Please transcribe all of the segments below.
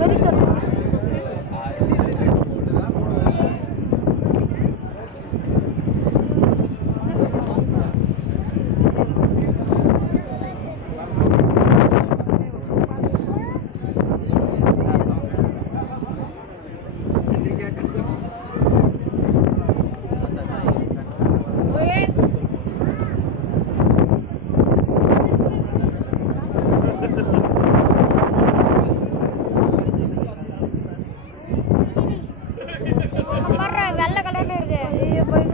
Very good. வெள்ளை கலர்ல இருக்கு. ஐயோ போய்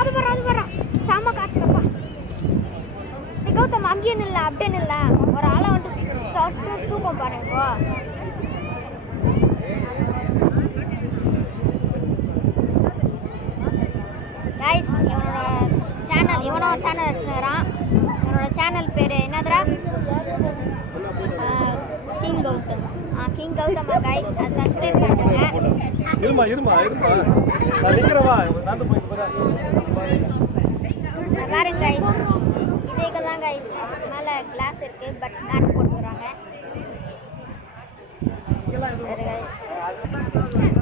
அது வர்றான் சாம காய்ச்சலப்பா. கௌதம் அங்கேயே நில்ல, அப்படியே நில்ல. ஒரு ஆளை வந்துட்டு தூக்கம் பாருங்க. கைஸ், இவனோட சேனல் வச்சுக்கிறான். இவனோட சேனல் பேர் என்னதுரா? கிங் கௌதம். கிங் கௌதமா கைஸ், சப்ஸ்கிரைப் பண்ணுங்க. பாருங்க கைஸ், இதேக்கு தான் கைஸ். மேலே கிளாஸ் இருக்கு, பட் மேட் போட்டுக்கிறாங்க. சரி guys,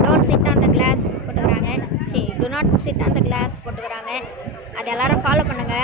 don't sit on the glass போட்டுக்கிறாங்க. சரி, do not sit on the glass போட்டுக்கிறாங்க. அது எல்லாரும் ஃபாலோ பண்ணுங்க.